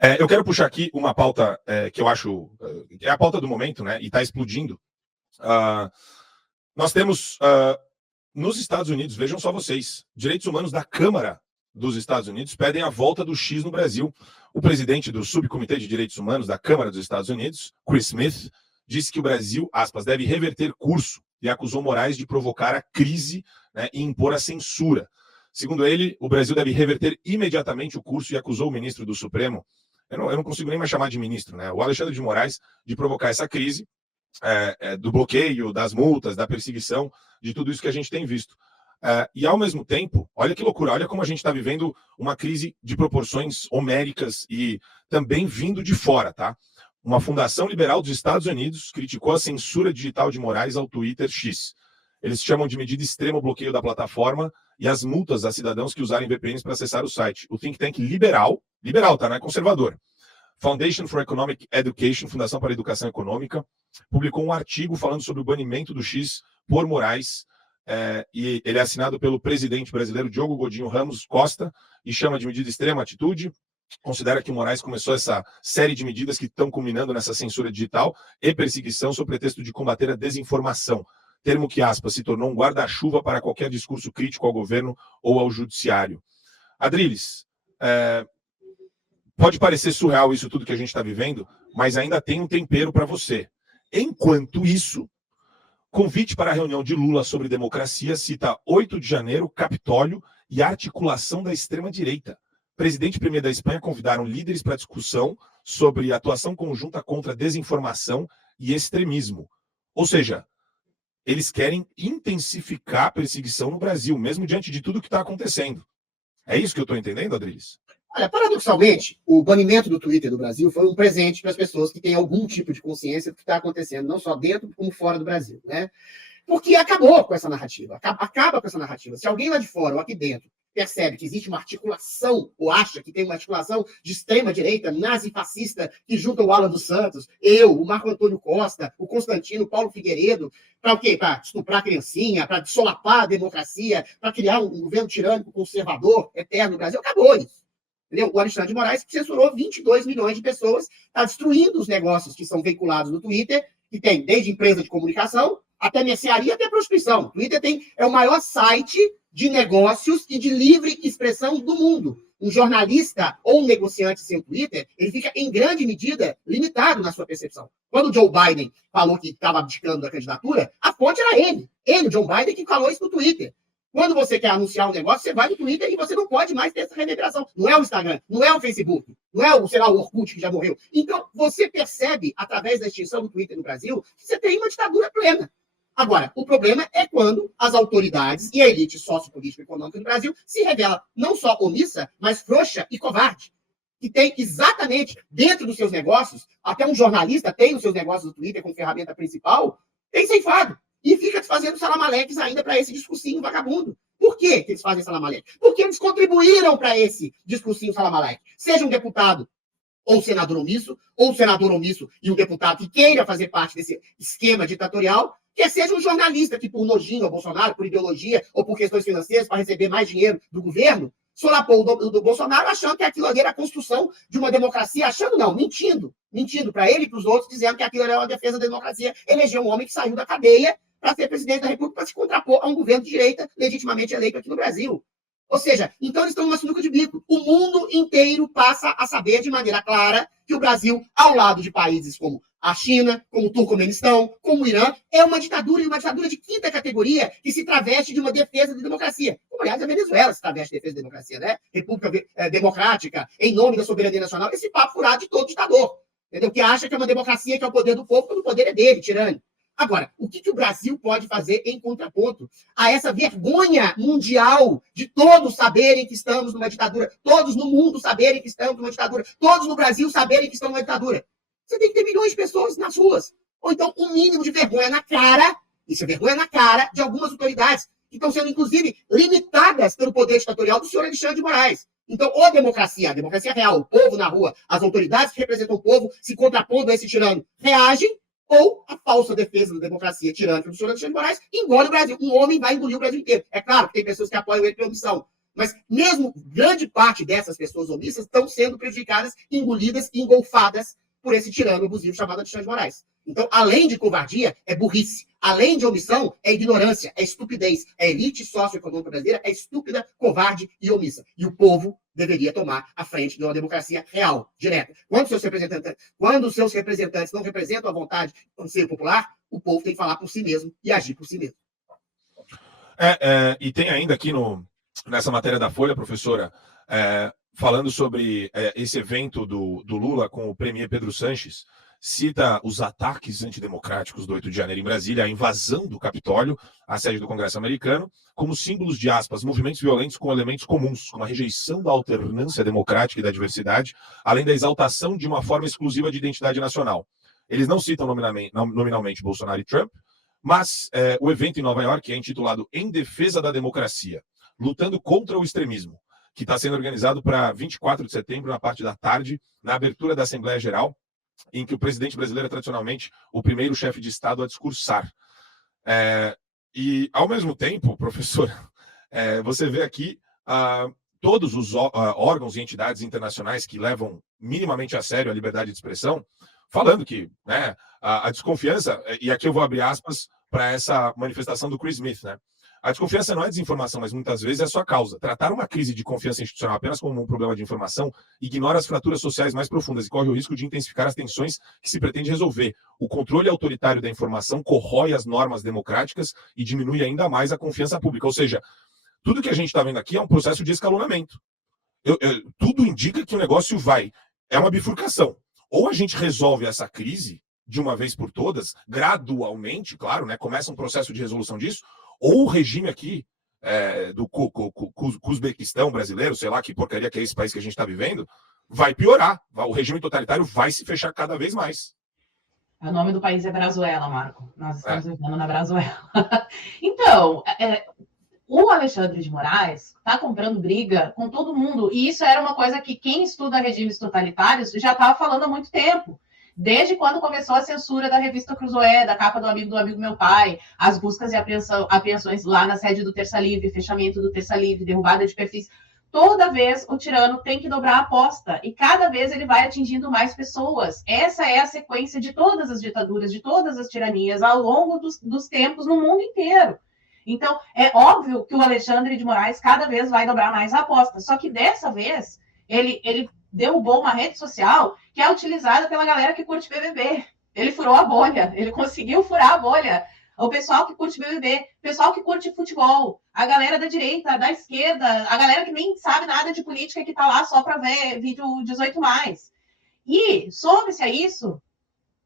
Eu quero puxar aqui uma pauta que eu acho é a pauta do momento, né? E está explodindo. Nós temos nos Estados Unidos, vejam só vocês, direitos humanos da Câmara dos Estados Unidos pedem a volta do X no Brasil. O presidente do Subcomitê de Direitos Humanos da Câmara dos Estados Unidos, Chris Smith, disse que o Brasil, aspas, deve reverter curso e acusou Moraes de provocar a crise, né, e impor a censura. Segundo ele, o Brasil deve reverter imediatamente o curso e acusou o ministro do Supremo, eu não consigo nem mais chamar de ministro, né, o Alexandre de Moraes, de provocar essa crise do bloqueio, das multas, da perseguição, de tudo isso que a gente tem visto. E, ao mesmo tempo, olha que loucura, olha como a gente está vivendo uma crise de proporções homéricas e também vindo de fora, tá? Uma fundação liberal dos Estados Unidos criticou a censura digital de Moraes ao Twitter X. Eles chamam de medida extrema o bloqueio da plataforma e as multas a cidadãos que usarem VPNs para acessar o site. O think tank liberal, tá, não é conservador, Foundation for Economic Education, Fundação para a Educação Econômica, publicou um artigo falando sobre o banimento do X por Moraes, e ele é assinado pelo presidente brasileiro Diogo Godinho Ramos Costa e chama de medida extrema atitude. Considera que o Moraes começou essa série de medidas que estão culminando nessa censura digital e perseguição sob pretexto de combater a desinformação, termo que, aspas, se tornou um guarda-chuva para qualquer discurso crítico ao governo ou ao judiciário. Adriles, pode parecer surreal isso tudo que a gente está vivendo, mas ainda tem um tempero para você. Enquanto isso, convite para a reunião de Lula sobre democracia cita 8 de janeiro, Capitólio e articulação da extrema-direita. Presidente e premier da Espanha convidaram líderes para discussão sobre atuação conjunta contra desinformação e extremismo. Ou seja, eles querem intensificar a perseguição no Brasil, mesmo diante de tudo que está acontecendo. É isso que eu estou entendendo, Adriles? Olha, paradoxalmente, o banimento do Twitter do Brasil foi um presente para as pessoas que têm algum tipo de consciência do que está acontecendo, não só dentro como fora do Brasil, né? Porque acabou com essa narrativa, acaba com essa narrativa. Se alguém lá de fora ou aqui dentro percebe que existe uma articulação, ou acha que tem uma articulação de extrema-direita, nazi-fascista, que junta o Alan dos Santos, o Marco Antônio Costa, o Constantino, o Paulo Figueiredo, para o quê? Para estuprar a criancinha, para solapar a democracia, para criar um governo tirânico, conservador, eterno no Brasil, acabou isso. Entendeu? O Alexandre de Moraes censurou 22 milhões de pessoas, está destruindo os negócios que são veiculados no Twitter, que tem desde empresa de comunicação, até mercearia, até prostituição. O Twitter é o maior site de negócios e de livre expressão do mundo. Um jornalista ou um negociante sem o Twitter, ele fica, em grande medida, limitado na sua percepção. Quando o Joe Biden falou que estava abdicando da candidatura, a fonte era ele. Ele, Joe Biden, que falou isso no Twitter. Quando você quer anunciar um negócio, você vai no Twitter e você não pode mais ter essa reverberação. Não é o Instagram, não é o Facebook, não é o, sei lá, o Orkut que já morreu. Então, você percebe, através da extinção do Twitter no Brasil, que você tem uma ditadura plena. Agora, o problema é quando as autoridades e a elite sociopolítica e econômica do Brasil se revela não só omissa, mas frouxa e covarde. Que tem exatamente dentro dos seus negócios, até um jornalista tem os seus negócios do Twitter como ferramenta principal, tem ceifado. E fica fazendo salamaleques ainda para esse discursinho vagabundo. Por que eles fazem salamaleque? Porque eles contribuíram para esse discursinho salamaleque. Seja um deputado ou senador omisso e um deputado que queira fazer parte desse esquema ditatorial, quer seja um jornalista que, por nojinho ao Bolsonaro, por ideologia ou por questões financeiras, para receber mais dinheiro do governo, solapou do Bolsonaro, achando que aquilo ali era a construção de uma democracia, mentindo para ele e para os outros, dizendo que aquilo era uma defesa da democracia, elegeu um homem que saiu da cadeia para ser presidente da República, para se contrapor a um governo de direita legitimamente eleito aqui no Brasil. Ou seja, então eles estão numa sinuca de bico. O mundo inteiro passa a saber de maneira clara que o Brasil, ao lado de países como a China, como o Turcomenistão, como o Irã, é uma ditadura, e uma ditadura de quinta categoria que se traveste de uma defesa da democracia. Como, aliás, a Venezuela se traveste de defesa da democracia, né? República democrática, em nome da soberania nacional, esse papo furado de todo ditador. Entendeu? Que acha que é uma democracia, que é o poder do povo, quando o poder é dele, tirânico. Agora, o que o Brasil pode fazer em contraponto a essa vergonha mundial de todos saberem que estamos numa ditadura, todos no mundo saberem que estamos numa ditadura, todos no Brasil saberem que estamos numa ditadura? Você tem que ter milhões de pessoas nas ruas. Ou então, um mínimo de vergonha na cara, isso é vergonha na cara de algumas autoridades, que estão sendo, inclusive, limitadas pelo poder ditatorial do senhor Alexandre de Moraes. Então, ou a democracia real, o povo na rua, as autoridades que representam o povo se contrapondo a esse tirano, reagem, ou a falsa defesa da democracia tirânica do senhor Alexandre de Moraes engole o Brasil. Um homem vai engolir o Brasil inteiro. É claro que tem pessoas que apoiam ele pela omissão, Mas mesmo grande parte dessas pessoas omissas estão sendo prejudicadas, engolidas e engolfadas por esse tirano abusivo chamado Alexandre de Moraes. Então, além de covardia, é burrice. Além de omissão, é ignorância, é estupidez. A elite socioeconômica brasileira é estúpida, covarde e omissa. E o povo deveria tomar a frente de uma democracia real, direta. Quando os seus representantes não representam a vontade do anseio popular, o povo tem que falar por si mesmo e agir por si mesmo. E tem ainda aqui nessa matéria da Folha, professora, falando sobre esse evento do Lula com o premier Pedro Sanches, cita os ataques antidemocráticos do 8 de janeiro em Brasília, a invasão do Capitólio, a sede do Congresso americano, como símbolos de, aspas, movimentos violentos com elementos comuns, como a rejeição da alternância democrática e da diversidade, além da exaltação de uma forma exclusiva de identidade nacional. Eles não citam nominalmente Bolsonaro e Trump, mas o evento em Nova York é intitulado Em Defesa da Democracia, lutando contra o extremismo, que está sendo organizado para 24 de setembro, na parte da tarde, na abertura da Assembleia Geral, em que o presidente brasileiro é tradicionalmente o primeiro chefe de Estado a discursar. E, ao mesmo tempo, professor, você vê aqui todos os órgãos e entidades internacionais que levam minimamente a sério a liberdade de expressão, falando que a desconfiança, e aqui eu vou abrir aspas para essa manifestação do Chris Smith, né? A desconfiança não é desinformação, mas muitas vezes é sua causa. Tratar uma crise de confiança institucional apenas como um problema de informação ignora as fraturas sociais mais profundas e corre o risco de intensificar as tensões que se pretende resolver. O controle autoritário da informação corrói as normas democráticas e diminui ainda mais a confiança pública. Ou seja, tudo que a gente está vendo aqui é um processo de escalonamento. Tudo indica que o negócio é uma bifurcação. Ou a gente resolve essa crise de uma vez por todas, gradualmente, claro, né? Começa um processo de resolução disso, ou o regime aqui do Uzbequistão brasileiro, sei lá que porcaria que é esse país que a gente está vivendo, vai piorar. O regime totalitário vai se fechar cada vez mais. O nome do país é Brazuela, Marco. Nós estamos vivendo na Brazuela. Então, o Alexandre de Moraes está comprando briga com todo mundo. E isso era uma coisa que quem estuda regimes totalitários já estava falando há muito tempo. Desde quando começou a censura da revista Cruzoé, da capa do amigo meu pai, as buscas e apreensões lá na sede do Terça Livre, fechamento do Terça Livre, derrubada de perfis. Toda vez o tirano tem que dobrar a aposta e cada vez ele vai atingindo mais pessoas. Essa é a sequência de todas as ditaduras, de todas as tiranias ao longo dos tempos no mundo inteiro. Então, é óbvio que o Alexandre de Moraes cada vez vai dobrar mais a aposta. Só que dessa vez, ele derrubou uma rede social que é utilizada pela galera que curte BBB. Ele furou a bolha, ele conseguiu furar a bolha. O pessoal que curte BBB, o pessoal que curte futebol, a galera da direita, da esquerda, a galera que nem sabe nada de política, que tá lá só para ver vídeo 18+. E, some-se a isso,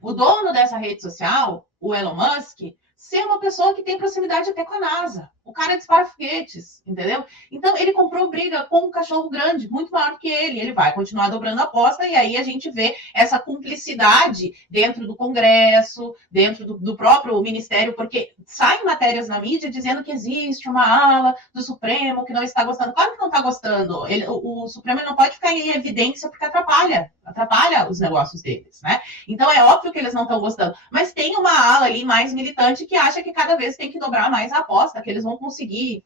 o dono dessa rede social, o Elon Musk, ser uma pessoa que tem proximidade até com a NASA. O cara dispara foguetes, entendeu? Então, ele comprou briga com um cachorro grande, muito maior do que ele. Ele vai continuar dobrando a aposta, e aí a gente vê essa cumplicidade dentro do Congresso, dentro do próprio Ministério, porque saem matérias na mídia dizendo que existe uma ala do Supremo que não está gostando. Claro que não está gostando. O Supremo não pode ficar em evidência porque atrapalha os negócios deles, né? Então, é óbvio que eles não estão gostando. Mas tem uma ala ali mais militante que acha que cada vez tem que dobrar mais a aposta, que eles vão conseguir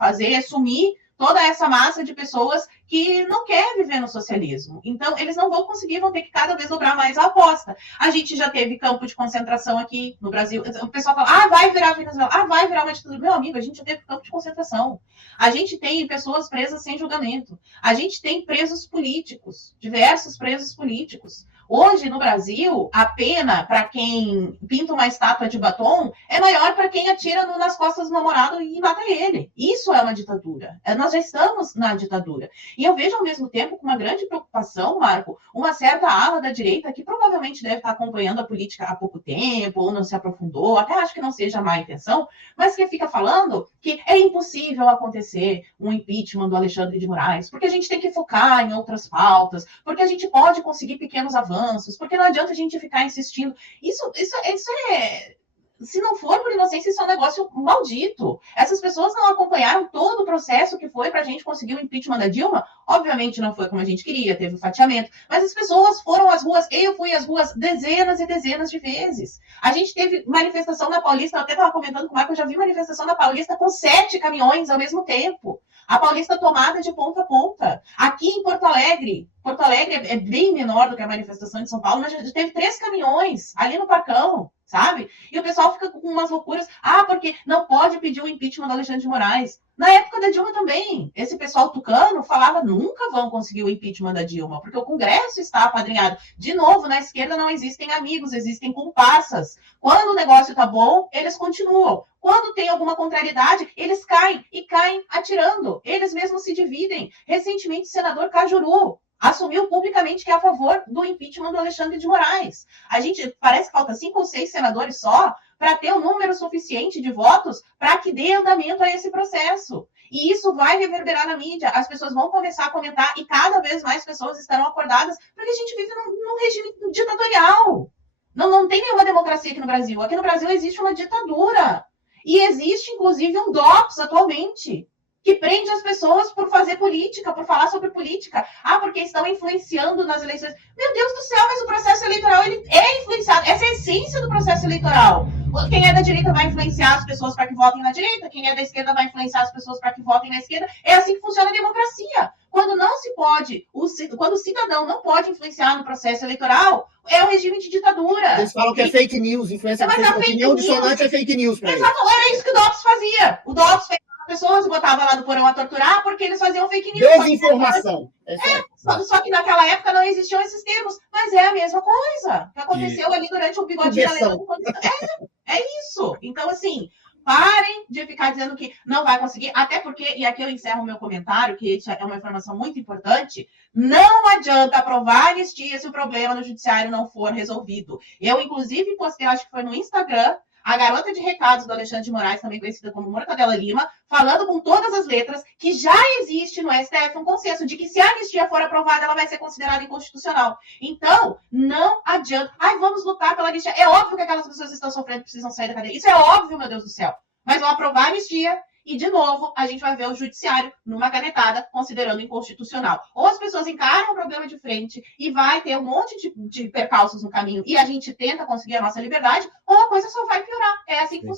sumir toda essa massa de pessoas que não quer viver no socialismo. Então, eles não vão conseguir, vão ter que cada vez dobrar mais a aposta. A gente já teve campo de concentração aqui no Brasil. O pessoal fala, vai virar Venezuela, vai virar uma ditadura. Meu amigo, a gente já teve campo de concentração. A gente tem pessoas presas sem julgamento. A gente tem presos políticos, diversos presos políticos. Hoje, no Brasil, a pena para quem pinta uma estátua de batom é maior para quem atira nas costas do namorado e mata ele. Isso é uma ditadura. Nós já estamos na ditadura. E eu vejo, ao mesmo tempo, com uma grande preocupação, Marco, uma certa ala da direita que provavelmente deve estar acompanhando a política há pouco tempo, ou não se aprofundou, até acho que não seja má intenção, mas que fica falando que é impossível acontecer um impeachment do Alexandre de Moraes, porque a gente tem que focar em outras pautas, porque a gente pode conseguir pequenos avanços, porque não adianta a gente ficar insistindo. Isso se não for por inocência, isso é um negócio maldito. Essas pessoas não acompanharam todo o processo que foi para a gente conseguir o impeachment da Dilma. Obviamente não foi como a gente queria, teve o fatiamento, mas as pessoas foram às ruas, eu fui às ruas dezenas e dezenas de vezes. A gente teve manifestação na Paulista, eu até estava comentando com o Marco, eu já vi manifestação na Paulista com 7 caminhões ao mesmo tempo. A Paulista tomada de ponta a ponta. Aqui em Porto Alegre é bem menor do que a manifestação de São Paulo, mas já teve 3 caminhões ali no Parcão, sabe? E o pessoal fica com umas loucuras. Porque não pode pedir o impeachment do Alexandre de Moraes. Na época da Dilma também, esse pessoal tucano falava nunca vão conseguir o impeachment da Dilma, porque o Congresso está apadrinhado. De novo, na esquerda não existem amigos, existem comparsas. Quando o negócio tá bom, eles continuam. Quando tem alguma contrariedade, eles caem e caem atirando. Eles mesmos se dividem. Recentemente, o senador Cajuru assumiu publicamente que é a favor do impeachment do Alexandre de Moraes. A gente parece que falta 5 ou 6 senadores só para ter o número suficiente de votos para que dê andamento a esse processo. E isso vai reverberar na mídia, as pessoas vão começar a comentar e cada vez mais pessoas estarão acordadas, porque a gente vive num regime ditatorial. Não tem nenhuma democracia aqui no Brasil. Aqui no Brasil existe uma ditadura. E existe, inclusive, um DOPS atualmente, que prende as pessoas por fazer política, por falar sobre política. Porque estão influenciando nas eleições. Meu Deus do céu, mas o processo eleitoral ele é influenciado. Essa é a essência do processo eleitoral. Quem é da direita vai influenciar as pessoas para que votem na direita, quem é da esquerda vai influenciar as pessoas para que votem na esquerda. É assim que funciona a democracia. Quando não se pode, quando o cidadão não pode influenciar no processo eleitoral, é um regime de ditadura. Eles falam que é fake news, influência de opinião dissonante é fake news para eles. Exato, era isso que o DOPS fazia. O DOPS fez as pessoas, botava lá no porão a torturar porque eles faziam fake news. Desinformação. Só que naquela época não existiam esses termos, mas é a mesma coisa que aconteceu ali durante o bigodinho da lei. É isso. Então, assim, parem de ficar dizendo que não vai conseguir, até porque, e aqui eu encerro o meu comentário, que isso é uma informação muito importante, não adianta aprovar anistia se o problema no judiciário não for resolvido. Eu, inclusive, postei, acho que foi no Instagram, a garota de recados do Alexandre de Moraes, também conhecida como Mortadela Lima, falando com todas as letras que já existe no STF um consenso de que se a anistia for aprovada, ela vai ser considerada inconstitucional. Então, não adianta. Vamos lutar pela anistia. É óbvio que aquelas pessoas que estão sofrendo precisam sair da cadeia. Isso é óbvio, meu Deus do céu. Mas vão aprovar a anistia e, de novo, a gente vai ver o judiciário numa canetada considerando inconstitucional. Ou as pessoas encaram o problema de frente e vai ter um monte de percalços no caminho e a gente tenta conseguir a nossa liberdade, ou a coisa só vai piorar. É assim que funciona.